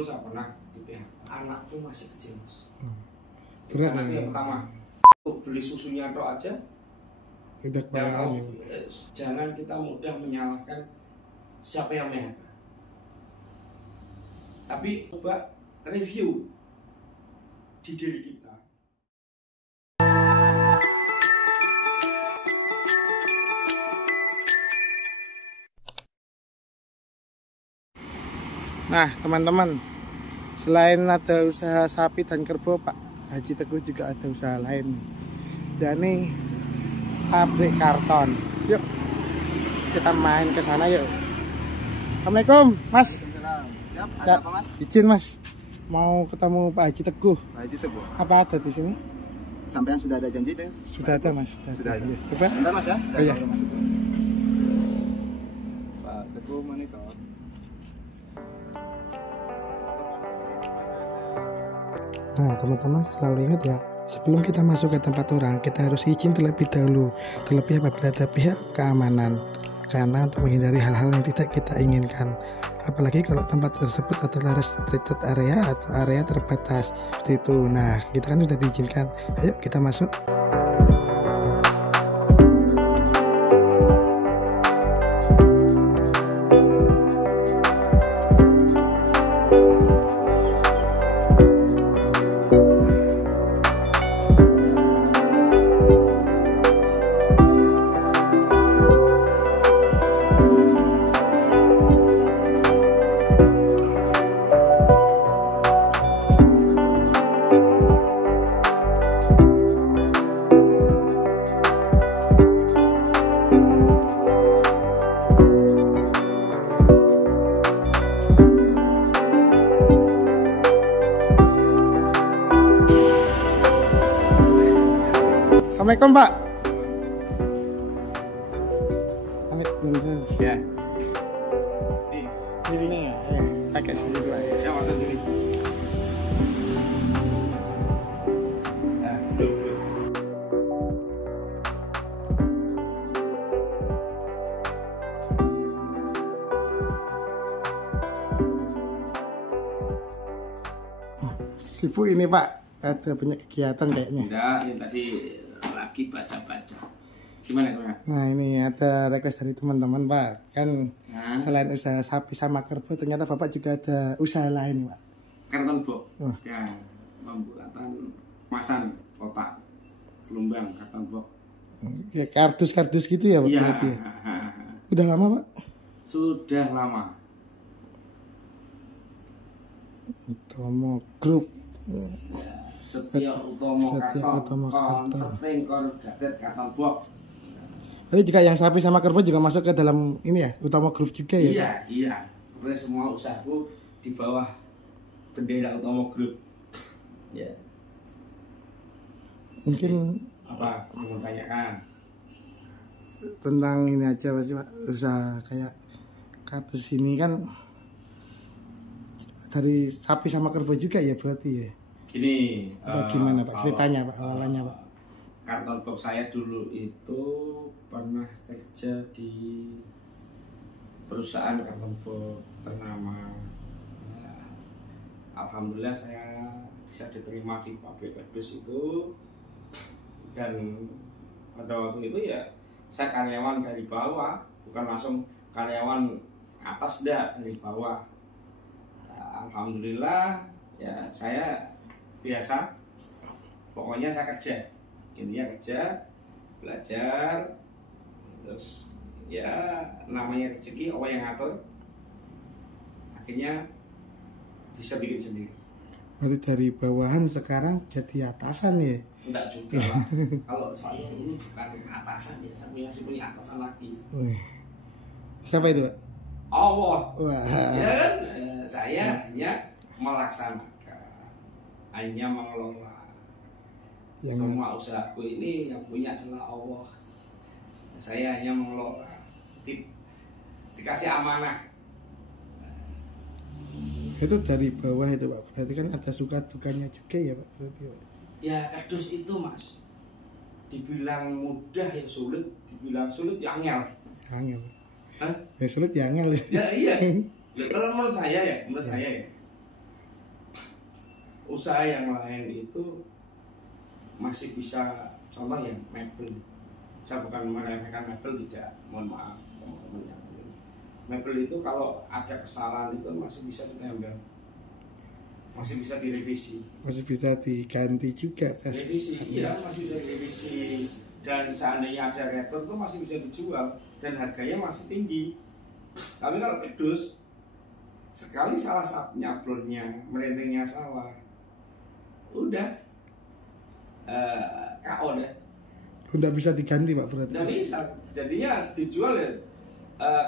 dulu saya pernah di PHK. Anakku masih kecil mas. Berat Anakku ya? yang pertama beli susunya tok aja. Udah kepala Jangan kita mudah menyalahkan siapa yang PHK. Tapi coba review di diri kita. Nah teman-teman, selain ada usaha sapi dan kerbau, Pak Haji Teguh juga ada usaha lain, yakni pabrik karton. Yuk kita main ke sana yuk. Assalamualaikum Mas. Siap, ada apa Mas? Izin Mas, mau ketemu Pak Haji Teguh. Pak Haji Teguh. Apa ada di sini? Sampean sudah ada janji deh? Sudah ada Mas. Sudah ada. Ya. Coba. Bentar Mas ya. Oh, iya. Pak Teguh monitor. Nah teman-teman selalu ingat ya, sebelum kita masuk ke tempat orang, kita harus izin terlebih dahulu, terlebih apabila ada pihak keamanan, karena untuk menghindari hal-hal yang tidak kita inginkan. Apalagi kalau tempat tersebut adalah restricted area atau area terbatas seperti itu. Nah kita kan sudah diizinkan, ayo kita masuk. Assalamualaikum Pak. Ya. Ini ya, pakai sini dulu ya. Ya masuk sini. Duduk. Sibuk ini Pak, ada banyak kegiatan kayaknya. Enggak, ini tadi lagi baca-baca. Gimana? Nah ini ada request dari teman-teman Pak, kan Nah, selain usaha sapi sama kerbau, ternyata Bapak juga ada usaha lain Pak. karton box. Oh. Ya, pembuatan kemasan kotak gelombang karton box. Ya, kardus-kardus gitu ya Pak? Iya. Berarti ya? Udah lama Pak? Sudah lama. Tomo Group. Setia Utomo Setia karton, Utomo karton. konting, korgatet, karton box. Jadi juga yang sapi sama kerbau juga masuk ke dalam ini ya, Utama Group juga ya? Iya, iya. Pokoknya semua usahaku di bawah bendera Utomo Group. Ya. Mungkin Apa yang mau tanyakan? tentang ini aja pasti Pak, usaha kayak kardus ini kan dari sapi sama kerbau juga ya berarti ya? Gini. Atau gimana Pak ceritanya Pak, awalannya Pak? Karton box saya dulu itu pernah kerja di perusahaan karton box ternama. Nah, alhamdulillah saya bisa diterima di pabrik kardus itu, dan pada waktu itu ya saya karyawan dari bawah, bukan langsung karyawan atas, dari bawah. Nah, alhamdulillah ya saya biasa, pokoknya saya kerja, intinya kerja, belajar, terus ya namanya rezeki Allah yang ngatur, akhirnya bisa bikin sendiri. Berarti dari bawahan sekarang jadi atasan ya? Enggak juga lah. Kalau saya ini bukan atasan ya, saya masih punya atasan lagi. Wih. Siapa itu Pak? Allah. Wah. Ya kan, saya hanya melaksanakan, hanya mengelola. Semua usahaku ini yang punya adalah Allah. Saya hanya mengelola, dikasih amanah. Itu dari bawah itu Pak, berarti kan ada suka dukanya juga ya Pak, berarti Pak? Ya kardus itu Mas, dibilang mudah ya sulit, dibilang sulit ya angel. Angel. Hah? Ya sulit ya angel ya. Ya iya. Ya, kalau menurut saya ya, usaha yang lain itu masih bisa, contoh ya mebel. Saya bukan meremehkan mebel, tidak, mohon maaf teman-teman yang lain. Mebel itu kalau ada kesalahan itu masih bisa ditempel, masih bisa direvisi, masih bisa diganti juga revisi, iya masih bisa direvisi, dan seandainya ada retur itu masih bisa dijual dan harganya masih tinggi. Tapi kalau pedus sekali salah satu nyablonnya, merentingnya salah, udah KO deh. Udah bisa diganti Pak berarti. Nggak bisa, jadinya dijual ya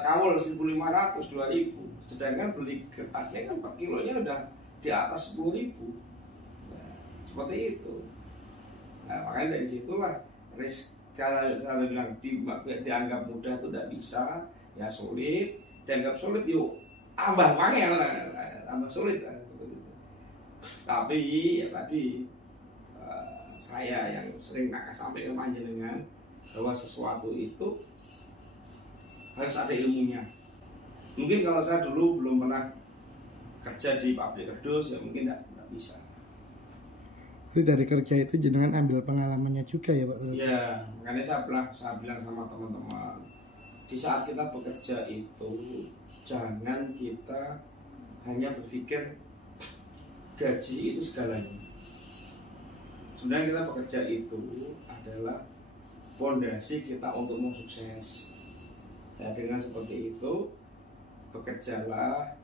kawal 1.500, 2.000, sedangkan beli kertasnya kan per kilonya udah di atas 10.000. Nah, seperti itu. Nah, makanya dari situlah risk, cara bilang dianggap mudah itu tidak bisa, ya sulit, dianggap sulit yuk tambah mangel, tambah sulit lah, seperti itu. Tapi ya tadi saya yang sering sampai ke panjenengan bahwa sesuatu itu harus ada ilmunya. Mungkin kalau saya dulu belum pernah kerja di pabrik kerdus ya mungkin tidak bisa. Itu dari kerja itu jenengan ambil pengalamannya juga ya Pak? Ya, makanya saya bilang sama teman-teman, di saat kita bekerja itu jangan kita hanya berpikir gaji itu segalanya. Sebenarnya kita bekerja itu adalah fondasi kita untuk mau sukses. Ya, dengan seperti itu bekerjalah,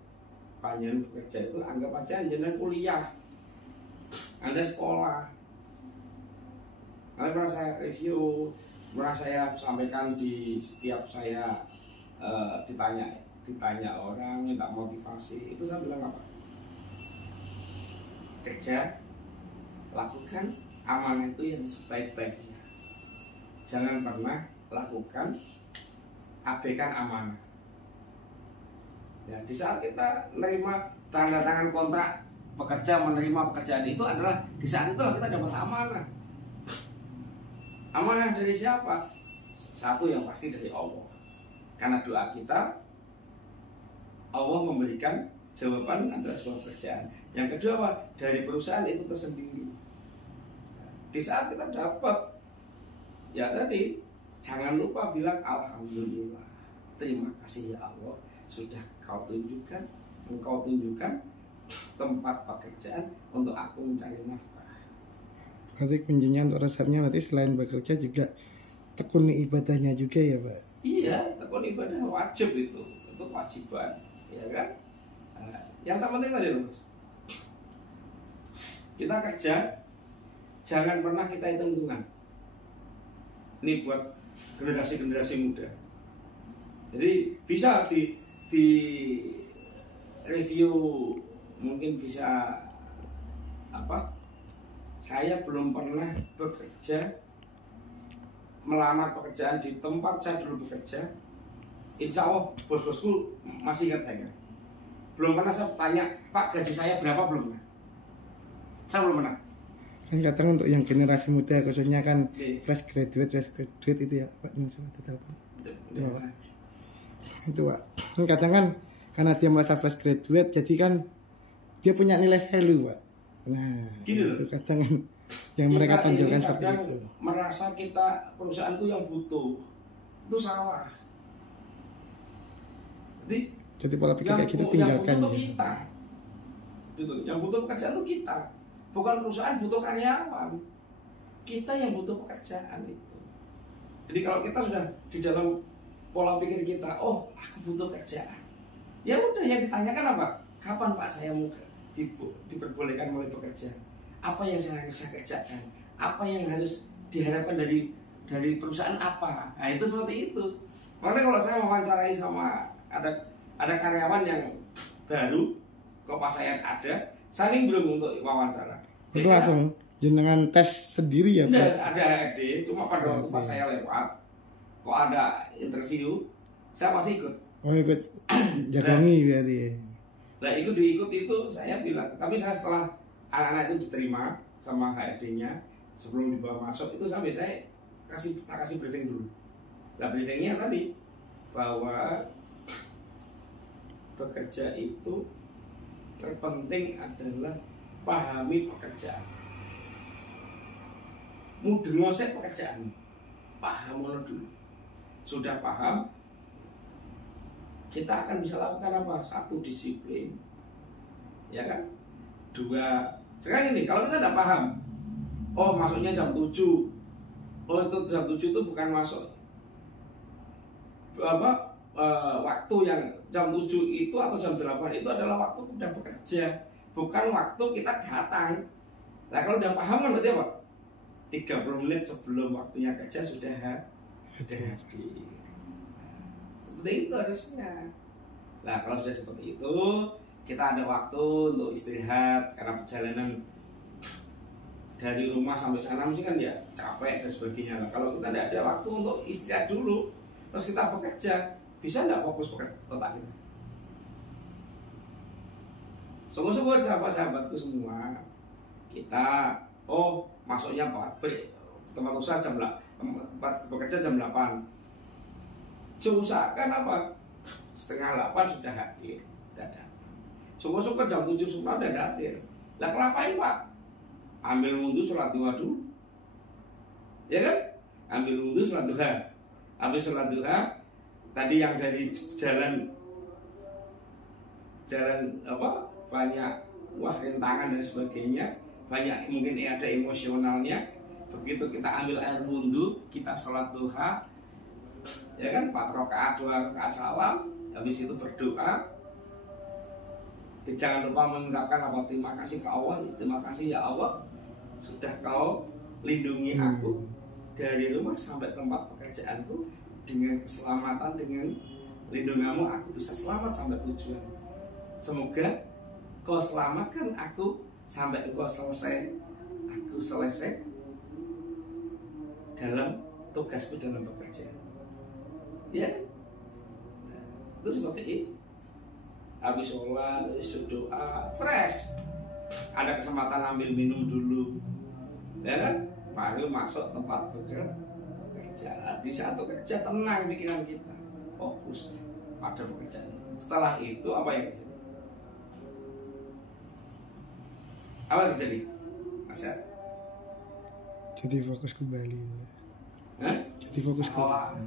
panjenengan bekerja itu anggap aja panjenengan kuliah, Anda sekolah. Anda pernah saya review, pernah saya sampaikan di setiap saya ditanya orang minta motivasi, itu saya bilang apa? Kerja, lakukan amanah itu yang sebaik-baiknya. Jangan pernah lakukan abaikan amanah. Ya, di saat kita menerima tanda tangan kontrak pekerja, menerima pekerjaan itu adalah di saat itu kita dapat amanah. Amanah dari siapa? Satu yang pasti dari Allah. Karena doa kita, Allah memberikan jawaban adalah sebuah pekerjaan. Yang kedua apa? Dari perusahaan itu tersendiri. Di saat kita dapat, ya tadi jangan lupa bilang alhamdulillah, terima kasih ya Allah sudah engkau tunjukkan tempat pekerjaan untuk aku mencari nafkah. Berarti kuncinya untuk resepnya berarti selain bekerja juga tekuni ibadahnya juga ya Pak? Iya, tekuni ibadah wajib itu kewajiban, ya kan? Nah, yang terpenting tadi Mas, kita kerja jangan pernah kita hitung-hitungan. Ini buat generasi-generasi muda. Jadi bisa di review, mungkin bisa apa? Saya belum pernah bekerja, melamar pekerjaan di tempat saya dulu bekerja. Insya Allah bos-bosku masih ingat saya. Belum pernah saya tanya, Pak gaji saya berapa, belum pernah. Saya belum pernah. Kan kadang untuk yang generasi muda khususnya kan fresh graduate itu ya Pak, ini sudah telepon. Itu Pak. Kan kadang kan karena dia merasa fresh graduate jadi kan dia punya nilai value Pak. Nah, gitu itu kadang kan yang mereka tonjolkan seperti itu. Merasa kita perusahaan itu yang butuh, itu salah. Jadi pola pikir kayak gitu tinggalkan. Yang butuh kita, gitu. Yang butuh pekerjaan itu kita, bukan perusahaan butuh karyawan. Kita yang butuh pekerjaan itu. Jadi kalau kita sudah di dalam pola pikir kita, oh aku butuh kerjaan, ya udah yang ditanyakan apa? Kapan Pak saya mau diperbolehkan mulai bekerja? Apa yang saya harus kerjakan? Apa yang harus diharapkan dari perusahaan apa? Nah itu seperti itu. Makanya kalau saya wawancarai sama ada karyawan yang baru, kok pas saya ada, saya ini belum untuk wawancara. Itu langsung jenengan tes sendiri ya Pak? Ada HRD, cuma pada waktu pas saya lewat, kok ada interview, saya pasti ikut. Oh ikut jagongi berarti. Nah diikut itu saya bilang, tapi saya setelah anak-anak itu diterima sama HRD-nya, sebelum dibawa masuk itu sampai saya kasih briefing dulu. Nah briefingnya tadi bahwa bekerja itu terpenting adalah pahami pekerjaan. Mudeng sik pekerjaan. Paham dulu. Sudah paham, kita akan bisa lakukan apa? Satu, disiplin, ya kan? Dua, sekarang ini kalau kita tidak paham, oh masuknya jam 7, oh itu jam 7 itu bukan masuk waktu yang jam 7 itu atau jam 8 itu adalah waktu kita bekerja, bukan waktu kita datang. Nah kalau udah paham kan berarti apa? 30 menit sebelum waktunya kerja sudah hadir. Seperti itu harusnya. Nah kalau sudah seperti itu, kita ada waktu untuk istirahat karena perjalanan dari rumah sampai sana mesti kan ya capek dan sebagainya. Nah, kalau kita tidak ada waktu untuk istirahat dulu, terus kita bekerja, bisa nggak fokus otak kita? Sungguh-sungguh sahabat-sahabatku semua, kita masuknya pabrik, tempat usaha tempat bekerja jam 8. Usahakan apa? Setengah 8 sudah hadir, sudah datang. Sungguh-sungguh jam 7 semua udah hadir. Lah ngapain Pak? Ambil wudhu, sholat duha dulu, ya kan? Ambil wudhu, sholat duha. Habis sholat duha, tadi yang dari jalan banyak rintangan dan sebagainya, banyak mungkin ada emosionalnya. Begitu kita ambil air wudhu, kita sholat duha, ya kan? 4 rakaat, 2 rakaat salam, habis itu berdoa. Jangan lupa mengucapkan terima kasih ke Allah. Terima kasih ya Allah, sudah kau lindungi aku dari rumah sampai tempat pekerjaanku dengan keselamatan, dengan lindunganmu aku bisa selamat sampai tujuan. Semoga kau selamatkan aku sampai engkau selesai, aku selesai dalam tugasku dalam bekerja. Ya, itu seperti itu. Habis sholat, habis doa, fresh. Ada kesempatan ambil minum dulu, ya kan? Baru masuk tempat bekerja. Di saat bekerja tenang pikiran kita, fokus pada pekerjaan. Setelah itu apa yang terjadi? Apa yang terjadi? Masa? Jadi fokus kembali. Hah? Jadi fokus kembali.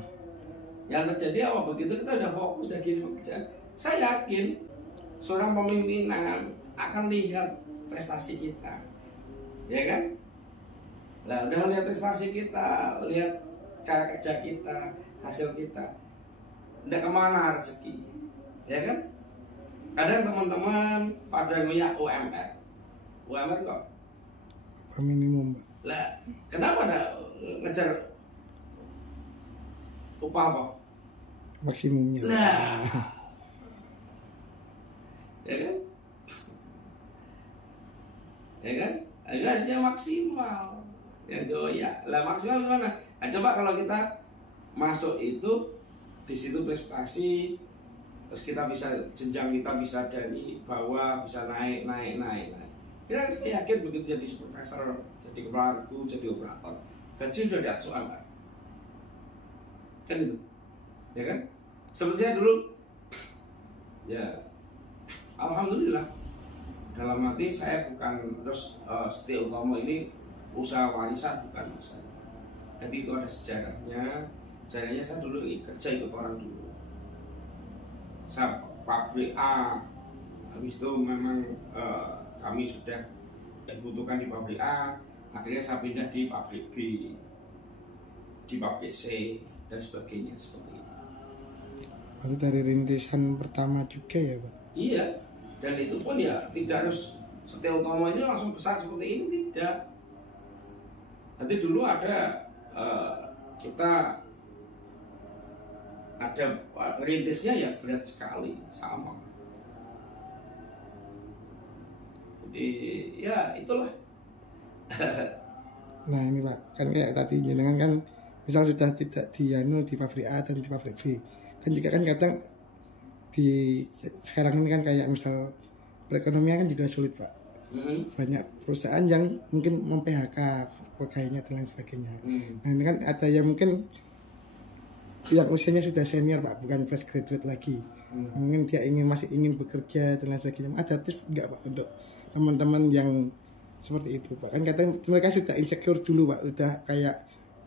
Yang terjadi apa? Begitu kita udah fokus dan gini pekerjaan, saya yakin seorang pemimpinan akan lihat prestasi kita, ya kan? Nah, udah lihat prestasi kita, lihat cara kerja kita, hasil kita, udah kemana rezeki, ya kan? Kadang teman-teman pada punya UMR kok apa minimum, Mbak? lah, kenapa ada ngejar upah apa? Maksimumnya. Nah, ya kan? Ya kan? Harusnya maksimal. Ya doya. Lah maksimal gimana? Nah, coba kalau kita masuk itu di situ prestasi, terus kita bisa jenjang kita bisa dari bawah bisa naik. Kita yakin begitu jadi supervisor, jadi kepala regu, jadi operator, gaji udah di atas UMR. Kan itu, ya kan? Sebenarnya dulu, ya, alhamdulillah. Dalam hati saya bukan terus Setia Utomo ini usaha warisan, bukan usaha. Jadi itu ada sejarahnya. Sejarahnya saya dulu kerja ikut orang dulu. Saya pabrik A, habis itu memang kami sudah dibutuhkan di pabrik A, akhirnya saya pindah di pabrik B, di pabrik C dan sebagainya seperti itu. Berarti dari rintisan pertama juga ya, Pak? Iya, dan itu pun ya tidak harus Setia Utomo ini langsung besar seperti ini, tidak. Nanti dulu ada kita ada rintisnya ya berat sekali sama. Jadi ya itulah. Nah ini Pak, kan kayak tadi jenengan kan misal sudah tidak di pabrik A dan di pabrik B, kan juga kan kadang di sekarang ini kan kayak misal perekonomian kan juga sulit Pak. Banyak perusahaan yang mungkin mem-PHK pegawainya dan lain sebagainya. Nah ini kan ada yang mungkin yang usianya sudah senior Pak, bukan fresh graduate lagi. Mungkin dia masih ingin bekerja dan lain sebagainya. Ada tips enggak Pak untuk teman-teman yang seperti itu Pak? Kan katanya mereka sudah insecure dulu Pak, udah kayak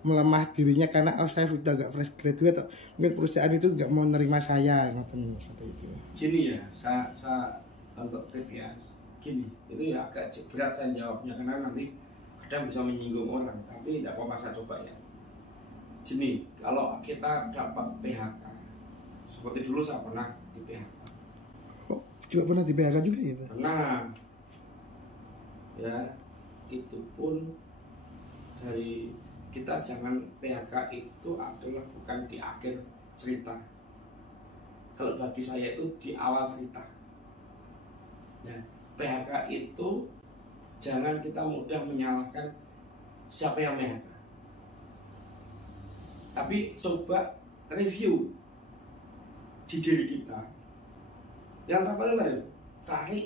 melemah dirinya karena saya sudah gak fresh graduate atau mungkin perusahaan itu gak mau nerima saya seperti itu. Gini ya, saya untuk tip ya, gini, itu ya agak berat saya jawabnya karena nanti kadang bisa menyinggung orang, tapi tidak apa-apa saya coba ya. Gini, kalau kita dapat PHK, seperti dulu saya pernah di PHK. Oh, juga pernah di PHK juga ya Pak? Pernah, ya itu pun dari kita jangan PHK itu adalah bukan di akhir cerita. Kalau bagi saya itu di awal cerita. Ya, PHK itu jangan kita mudah menyalahkan siapa yang PHK. Tapi coba review di diri kita. Yang terpaling tadi, cari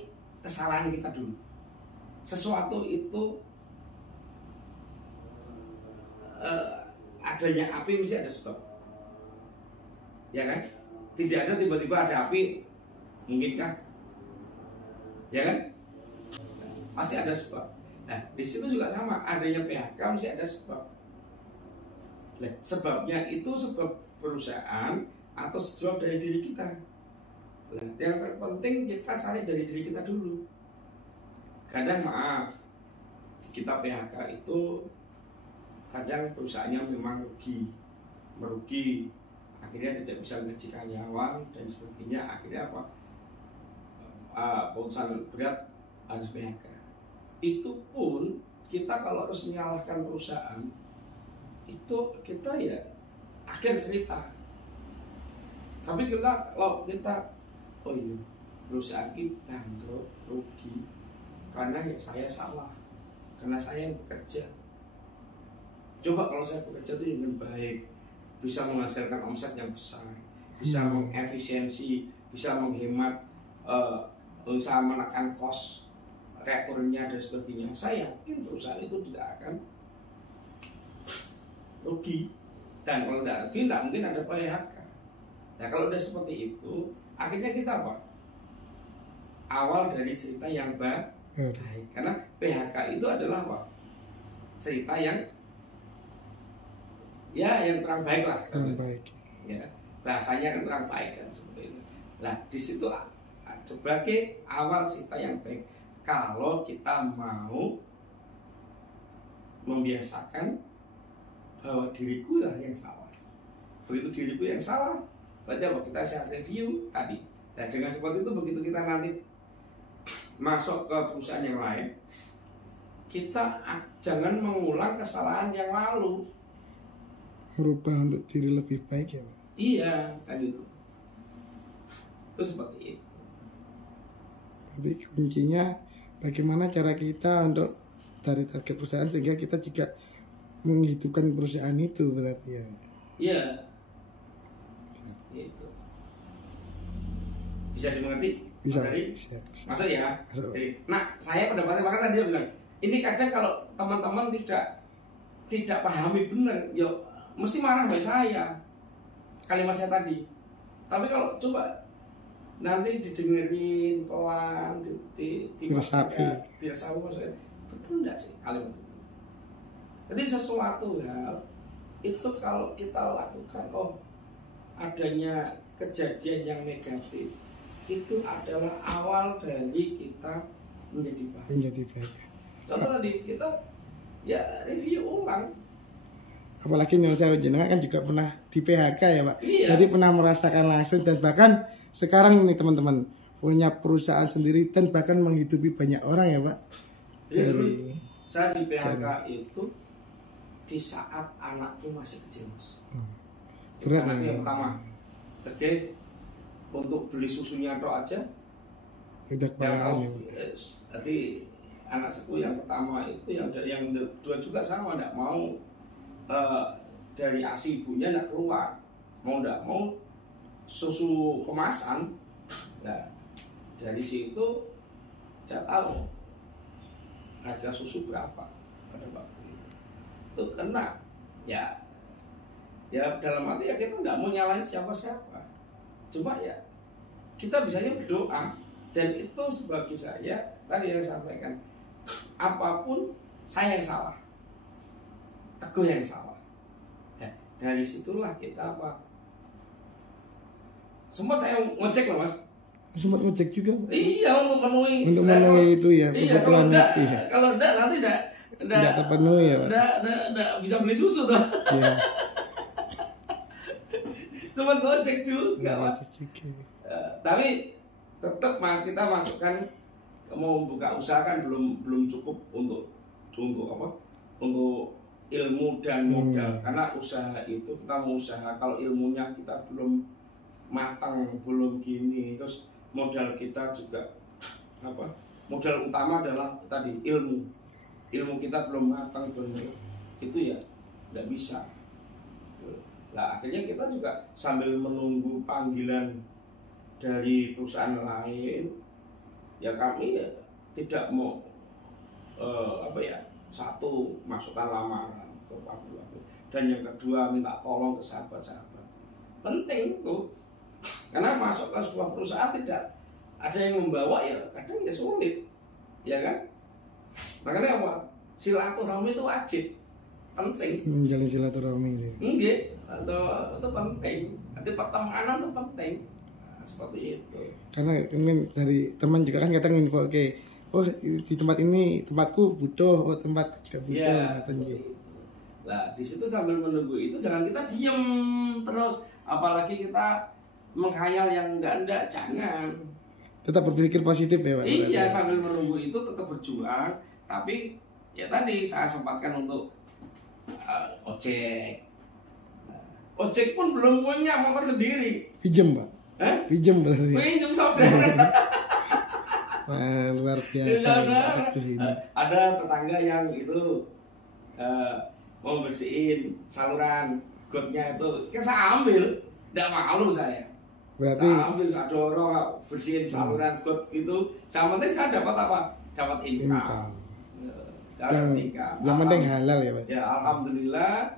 kesalahan kita dulu. Sesuatu itu adanya api mesti ada sebab, ya kan? Tidak ada tiba-tiba ada api, mungkinkah? Ya kan? Pasti ada sebab. Nah, di situ juga sama, adanya PHK mesti ada sebab. Nah, sebabnya itu sebab perusahaan atau sebab dari diri kita. Nah, yang terpenting kita cari dari diri kita dulu. Kadang maaf, kita PHK itu kadang perusahaannya memang merugi, akhirnya tidak bisa gaji karyawan dan sebagainya, akhirnya apa? Perusahaan berat harus PHK. Itu pun kita kalau harus menyalahkan perusahaan, itu kita ya akhir cerita. Tapi kalau kita oh iya perusahaan ini bangkrut, rugi karena ya saya salah, karena saya yang bekerja. Coba kalau saya bekerja itu dengan baik, bisa menghasilkan omset yang besar, bisa mengefisiensi, bisa menghemat, usaha menekan kos returnnya dan sebagainya, saya yakin perusahaan itu tidak akan rugi. Dan kalau tidak rugi, tidak mungkin ada PHK. Nah kalau udah seperti itu, akhirnya kita apa? Awal dari cerita yang baik. Karena PHK itu adalah apa? Cerita yang yang kurang baik lah. Kurang baik. Ya, bahasanya kan kurang baik kan seperti itu. Nah di situ sebagai awal cerita yang baik, kalau kita mau membiasakan bahwa diriku lah yang salah. Begitu diriku yang salah, berarti apa? Kita self review tadi. Nah dengan seperti itu, begitu kita nanti masuk ke perusahaan yang lain, kita jangan mengulang kesalahan yang lalu. Merubah untuk diri lebih baik ya Pak? Iya, kan itu. Itu seperti itu. Jadi kuncinya bagaimana cara kita untuk dari target perusahaan sehingga kita juga menghidupkan perusahaan itu berarti ya. Iya. Itu. Bisa dimengerti? Bisa. Bisa. Masuk ya. Masuk. Jadi, nah, saya pendapatnya bahkan tadi dia bilang, ini kadang kalau teman-teman tidak pahami benar, yo mesti marah sama saya. Kalimat saya tadi. Tapi kalau coba nanti didengerin pelan, Diresapi maksudnya betul enggak sih kalimat itu? Jadi sesuatu hal itu kalau kita lakukan, adanya kejadian yang negatif itu adalah awal dari kita menjadi baik. Contoh tadi kita ya review ulang. Apalagi yang saya jenengan kan juga pernah di PHK ya Pak. Iya. Jadi pernah merasakan langsung dan bahkan sekarang ini teman-teman punya perusahaan sendiri dan bahkan menghidupi banyak orang ya Pak. Jadi saya di PHK itu di saat anakku masih kecil Mas. Berat anaknya ya. Yang pertama, jadi untuk beli susunya tok aja. Udah kebanggaan ya. Jadi anakku yang pertama itu yang kedua juga sama, tidak mau dari ASI ibunya tidak keluar, tidak mau susu kemasan. Nah, dari situ saya tahu harga susu berapa pada waktu itu kena ya dalam arti ya kita tidak mau nyalain siapa-siapa, cuma ya kita bisanya berdoa, dan itu sebagai saya tadi yang saya sampaikan, apapun saya yang salah, Teguh yang salah. Ya, dari situlah kita apa? Sempat saya ngecek loh mas. Sempat ngecek juga. Iya, untuk memenuhi. Untuk memenuhi itu ya. Iya, kalau enggak, kalau enggak nanti enggak terpenuhi ya Pak. Enggak bisa beli susu tuh. Iya. Cuma ngecek juga. Ngecek juga. Tapi tetap mas, kita masukkan mau buka usaha kan belum cukup untuk apa? Untuk ilmu dan modal. Karena usaha itu kita mau usaha, kalau ilmunya kita belum matang, belum gini, terus modal kita juga apa? Modal utama adalah tadi ilmu kita belum matang benar, itu ya nggak bisa. Nah akhirnya kita juga sambil menunggu panggilan dari perusahaan lain, ya kami ya tidak mau satu masukkan lamaran ke Papua, dan yang kedua minta tolong ke sahabat-sahabat. Penting tuh, karena masuk ke sebuah perusahaan tidak ada yang membawa, ya kadang ya sulit, ya kan? Makanya apa? Silaturahmi itu wajib, penting. Menjalin silaturahmi itu. Enggak, itu penting. Nanti pertemanan itu penting. Nah, seperti itu. Karena dari teman juga kan kadang info oh di tempat ini tempatku butuh, oh tempatku juga butuh. Ya, nah di situ sambil menunggu itu jangan kita diem terus, apalagi kita menghayal yang enggak, jangan. Tetap berpikir positif ya Pak. Iya, sambil menunggu itu tetap berjuang, tapi ya tadi saya sempatkan untuk ojek. Ojek pun belum punya motor sendiri. Pinjem Pak. Pinjem berarti. Pinjem saudara. Wah, luar biasa. Ada tetangga yang itu mau bersihin saluran gotnya itu, kan saya ambil, tidak malu saya. Berarti saya ambil, saya dorong bersihin saluran got gitu. Yang penting saya dapat apa? Dapat income. Yang penting halal ya Pak. Ya alhamdulillah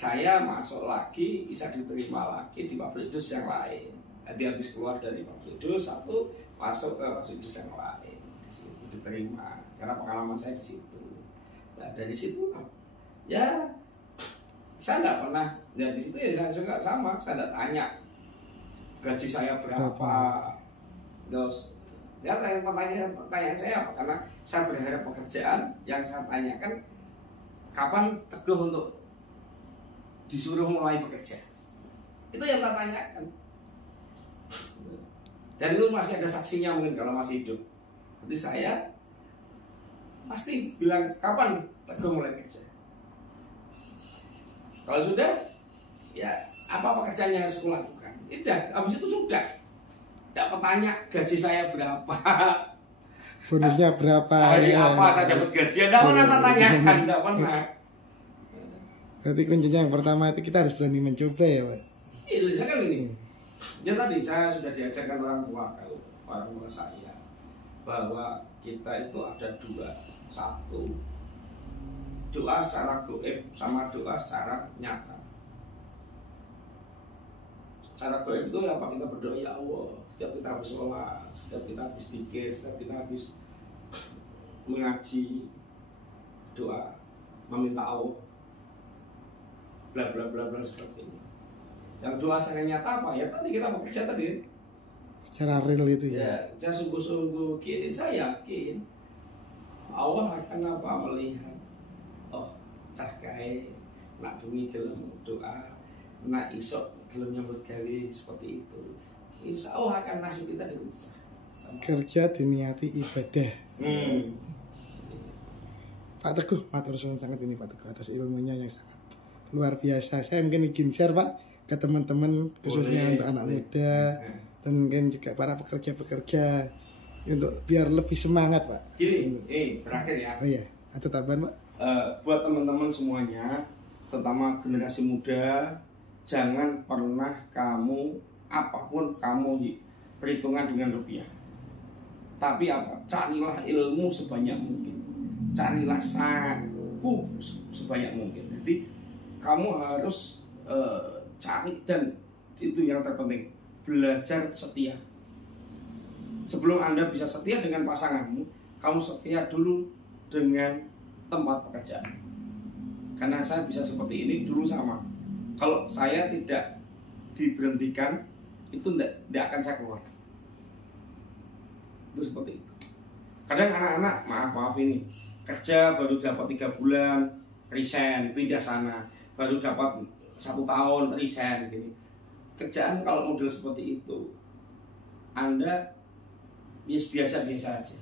saya masuk lagi, bisa diterima lagi di pabrik dus yang lain. Nanti habis keluar dari pabrik dus satu, masuk ke pabrik dus yang lain, di situ diterima karena pengalaman saya di situ. Nah dari situ ya saya tidak pernah, ya di situ ya saya juga sama, saya tidak tanya gaji saya berapa. Terus ya pertanyaan saya apa? Karena saya berharap pekerjaan yang saya tanyakan, kapan Teguh untuk disuruh mulai bekerja, itu yang saya tanyakan. Dan itu masih ada saksinya mungkin kalau masih hidup. Jadi saya pasti bilang kapan Teguh mulai kerja. Kalau sudah, ya apa pekerjaan yang harus aku lakukan? Tidak, habis itu sudah. Tidak bertanya gaji saya berapa, bonusnya berapa, hari apa saya dapat gaji, tidak pernah tanyakan, tidak pernah. Berarti kuncinya yang pertama itu kita harus berani mencoba ya Pak. Iya, saya kan ini. Ya tadi saya sudah diajarkan orang tua saya bahwa kita itu ada dua, satu doa secara goib sama doa secara nyata. Secara goib itu apa? Kita berdoa, ya Allah, setiap kita habis sholat, setiap kita habis zikir, setiap kita habis mengaji, doa meminta Allah, bla bla bla bla seperti ini. Yang doa secara nyata apa? Ya tadi kita bekerja tadi. Secara real itu ya. Ya, saya sungguh-sungguh kini saya yakin Allah akan apa melihat. Oh, cah kae nak bunyi gelem doa, nak isok gelem nyambut gawe seperti itu. Insya Allah akan nasib kita dirubah. Kerja diniati ibadah. Pak Teguh, matur suwun sangat ini Pak Teguh atas ilmunya yang sangat luar biasa. Saya mungkin izin share Pak ke teman-teman, khususnya untuk anak muda dan mungkin juga para pekerja-pekerja untuk biar lebih semangat Pak. Gini, terakhir ya. Oh iya, ada tambahan Pak? Buat teman-teman semuanya, terutama generasi muda, jangan pernah kamu apapun kamu perhitungan dengan rupiah. Tapi apa? Carilah ilmu sebanyak mungkin. Carilah saku sebanyak mungkin. Jadi kamu harus cari, dan itu yang terpenting, belajar setia. Sebelum Anda bisa setia dengan pasanganmu, kamu setia dulu dengan tempat pekerjaan. Karena saya bisa seperti ini dulu sama. Kalau saya tidak diberhentikan, itu tidak akan saya keluar. Itu seperti itu. Kadang anak-anak, maaf ini, kerja baru dapat 3 bulan, resign, pindah sana, baru dapat 1 tahun, resign gini. Kerjaan kalau model seperti itu, Anda biasa-biasa aja.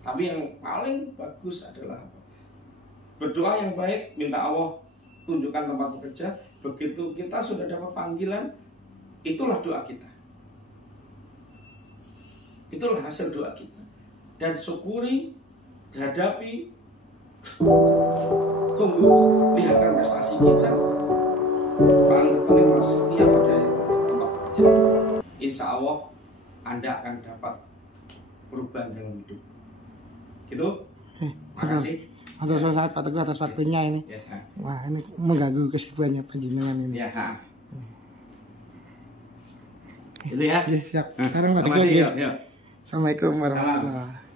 Tapi yang paling bagus adalah berdoa yang baik, minta Allah tunjukkan tempat bekerja. Begitu kita sudah dapat panggilan, itulah doa kita. Itulah hasil doa kita. Dan syukuri, hadapi, tunggu, lihatkan prestasi kita. Paling terpenting setia pada tempat kerja. Insya Allah Anda akan dapat perubahan dalam hidup. Gitu. Makasih. Atas saat Pak Teguh atas waktunya ini. Ya, wah, ini mengganggu kesibukannya panjenengan ini. Ya, itu ya. Ya, siap. Sekarang Pak Teguh. Ya. Assalamualaikum warahmatullahi wabarakatuh.